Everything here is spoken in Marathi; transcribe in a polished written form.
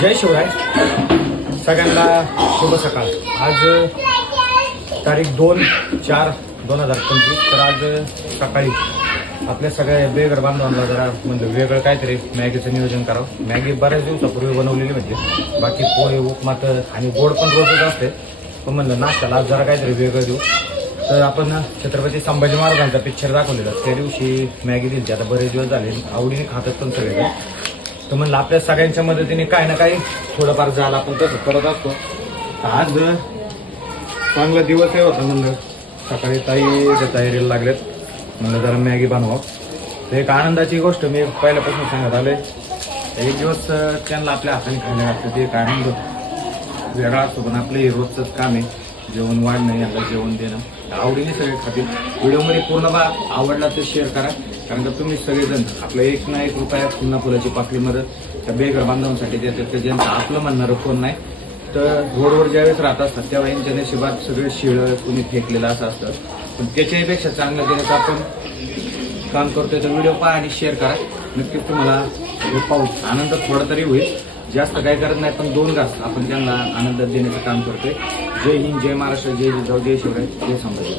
जय शिवराय. सगळ्यांना शुभ सकाळ. आज तारीख 2/4/2025. तर आज सकाळी आपल्या सगळ्या बेघर बांधवांना जरा म्हणजे वेगळं काहीतरी मॅगीचं नियोजन करावं. मॅगी बऱ्याच दिवसापूर्वी बनवलेली म्हणजे बाकी पोहे उपमा तर आणि गोड पण रोजच असते, पण म्हणलं नाश्त्याला आज जरा काहीतरी वेगळं देऊ. तर आपण छत्रपती संभाजी महाराजांचा पिक्चर दाखवलेला, त्या दिवशी मॅगी दिली. आता बरेच दिवस झाले, आवडीने खातात पण सगळे. तर म्हणलं आपल्या सगळ्यांच्या मदतीने काय ना काही थोडंफार झालं आपण तसं करत असतो. आज चांगला दिवस आहे होता. म्हणलं सकाळी तयारीला लागलेत, म्हणलं जरा मॅगी बनवावं. तर एक आनंदाची गोष्ट मी पहिल्यापासून सांगत आले. एक दिवस त्यांना आपल्या हाताने खायला लागतं, ते एक आनंद वेगळा असतो. पण आपलं हे रोजचंच काम आहे, जेवण वाढणं, याला जेवण देणं. आवडीने सगळे खातील. व्हिडिओमध्ये पूर्ण आवडला तर शेअर करा, कारण का तुम्ही सगळेजण आपलं एक ना एक रुपया पुन्हा फुलाची पाकळी मदत त्या बेघर बांधवांसाठी देतात. तर ज्यांचं आपलं म्हणणारं कोण नाही, तर रोडवर ज्यावेळेस राहत असतात त्यावेळी यांच्या नशिबात सगळे शिळं कुणी फेकलेलं असं असतं. पण त्याच्याहीपेक्षा चांगलं देण्याचं आपण काम करतोय. तर व्हिडिओ पहा आणि शेअर करा. नक्कीच तुम्हाला पाहू आनंद थोडा तरी होईल. जास्त काही करत नाही, पण 2 घास आपण त्यांना आनंद देण्याचं काम करतोय. जय हिंद, जय महाराष्ट्र, जय जिजाऊ, जय शिवराय, जय संभाजी.